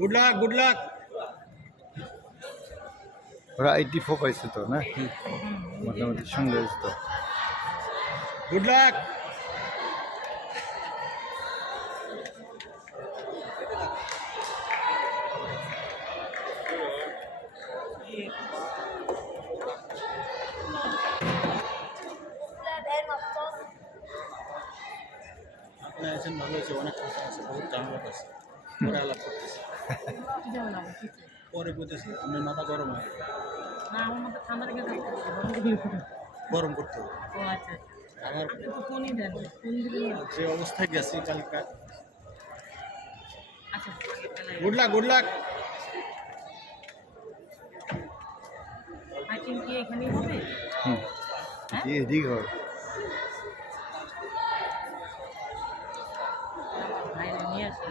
Good luck good luck. ওরা 84 পাইছে তো না, মোটামুটি সুন্দর হয়েছে তো। Good luck. আপনি আছেন ভালো হয়েছে, অনেক কথা আছে, বহুত ঝামেলা আছে, পরে আলাপ করতেছি, পরে বুঝতেছি আপনার মাথা গরম হয়, না আমার মতো ঠান্ডা লেগে যাচ্ছে গরম করতে হবে। ও আচ্ছা আমার আপনি তো ফোনই দেন ফোন দিবেন না যে অবস্থায় গেছি কালকা। আচ্ছা good luck good luck. Fighting কি এখানেই হবে এদিক হবে। ভাই নিয়ে আসি